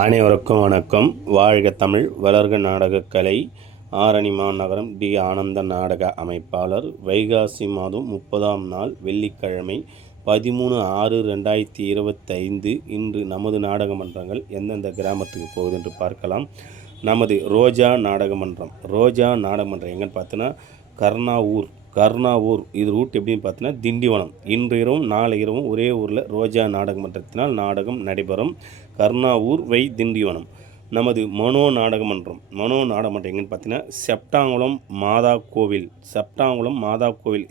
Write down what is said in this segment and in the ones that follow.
அனைவருக்கும் வணக்கம். வாழ்க தமிழ், வளர்க நாடகக்கலை. ஆரணி மாநகரம் டி. ஆனந்த நாடக அமைப்பாளர். வைகாசி மாதம் 30ஆம் நாள் வெள்ளிக்கிழமை 13/6/2025. இன்று நமது நாடக மன்றங்கள் எந்தெந்த கிராமத்துக்கு போகுது என்று பார்க்கலாம். நமது ரோஜா நாடகமன்றம். ரோஜா நாடகமன்றம் எங்கன்னு பார்த்தோன்னா கர்ணாவூர். இது ரூட் எப்படின்னு பார்த்தீங்கன்னா திண்டிவனம். இன்று இரவும் நாளை இரவும் ஒரே ஊரில் ரோஜா நாடகமன்றத்தினால் நாடகம் நடைபெறும். கர்ணாவூர் திண்டிவனம். நமது மனோ நாடகமன்றம் எங்கன்னு பார்த்தீங்கன்னா செப்டாங்குளம் மாதா கோவில்.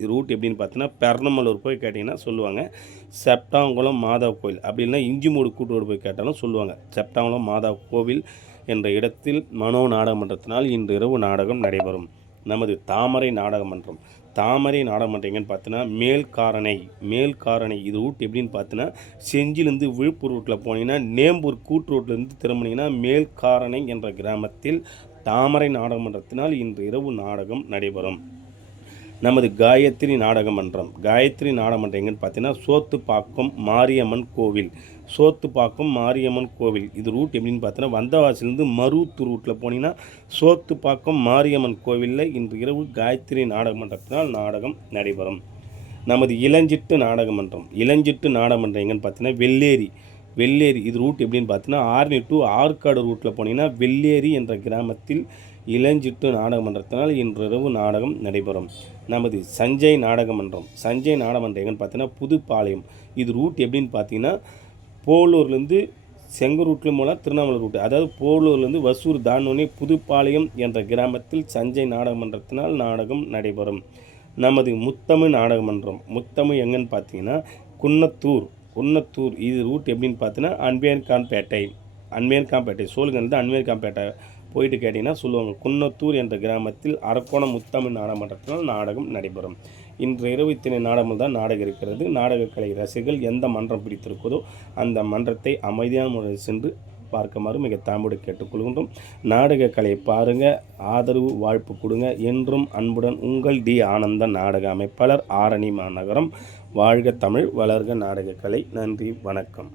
இது ரூட் எப்படின்னு பார்த்தீங்கன்னா பெர்னமலூர் போய் கேட்டிங்கன்னா சொல்லுவாங்க செப்டாங்குளம் மாதா கோவில். அப்படி இல்லைன்னா இஞ்சிமூடு கூட்டோடு போய் கேட்டாலும் சொல்லுவாங்க செப்டாங்குளம் மாதா கோவில் என்ற இடத்தில் மனோ நாடகமன்றத்தினால் இன்று இரவு நாடகம் நடைபெறும். நமது தாமரை நாடகமன்றம் எங்கன்னு பார்த்தீங்கன்னா மேல்காரணை. இது ரூட் எப்படின்னு பார்த்தீங்கன்னா செஞ்சிலேருந்து விழுப்புரம் ரூட்டில் போனீங்கன்னா நேம்பூர் கூட்டு ரோட்லேருந்து திரும்பினீங்கன்னா மேல்காரணை என்ற கிராமத்தில் தாமரை நாடகமன்றத்தினால் இன்று இரவு நாடகம் நடைபெறும். நமது காயத்ரி நாடகமன்றம் எங்கன்னு பார்த்தீங்கன்னா சோத்துப்பாக்கம் மாரியம்மன் கோவில். இது ரூட் எப்படின்னு பார்த்தீங்கன்னா வந்தவாசிலேருந்து மருவத்தூர் ரூட்டில் போனீங்கன்னா சோத்துப்பாக்கம் மாரியம்மன் கோவிலில் இன்று இரவு காயத்ரி நாடகமன்றத்தினால் நாடகம் நடைபெறும். நமது இளஞ்சிட்டு நாடகமன்றம் எங்கன்னு பார்த்தீங்கன்னா வெள்ளேரி. இது ரூட் எப்படின்னு பார்த்தீங்கன்னா ஆர்னி டு ஆற்காடு ரூட்டில் போனீங்கன்னா வெள்ளேரி என்ற கிராமத்தில் இளஞ்சிட்டு நாடகமன்றத்தினால் இன்றிரவு நாடகம் நடைபெறும். நமது சஞ்சய் நாடகமன்றம் எங்கன்னு பார்த்தீங்கன்னா புதுப்பாளையம். இது ரூட் எப்படின்னு பார்த்தீங்கன்னா போலூர்லேருந்து செங்கூர் ரூட்டில் மூலம் திருவண்ணாமலை ரூட்டு, அதாவது போலூர்லேருந்து வசூர் தானோனி புதுப்பாளையம் என்ற கிராமத்தில் சஞ்சய் நாடகமன்றத்தினால் நாடகம் நடைபெறும். நமது முத்தமிழ் நாடகமன்றம் எங்கன்னு பார்த்தீங்கன்னா குன்னத்தூர். இது ரூட் எப்படின்னு பார்த்தீங்கன்னா அன்வேர்காம்பேட்டை சோழுங்கலேருந்து அன்வேர்காம்பேட்டை போயிட்டு கேட்டிங்கன்னா சொல்லுவாங்க குன்னத்தூர் என்ற கிராமத்தில் அரக்கோணம் முத்தமிழ் நாடகமன்றத்தினால் நாடகம் நடைபெறும். இன்று இரவு இத்தனை நாடகங்கள் தான் நாடகம் இருக்கிறது. நாடகக்கலை ரசிகர்கள் எந்த மன்றம் பிடித்திருக்கிறதோ அந்த மன்றத்தை அமைதியான முறையில் சென்று பார்க்குமாறு மிக தாழ்மையோடு கேட்டுக்கொள்கின்றோம். நாடகக்கலையை பாருங்கள், ஆதரவு வாழ்ப்பு கொடுங்க. என்றும் அன்புடன் உங்கள் டி. ஆனந்த நாடக அமைப்பாளர், ஆரணி மாநகரம். வாழ்க தமிழ், வளர்க நாடகக்கலை. நன்றி, வணக்கம்.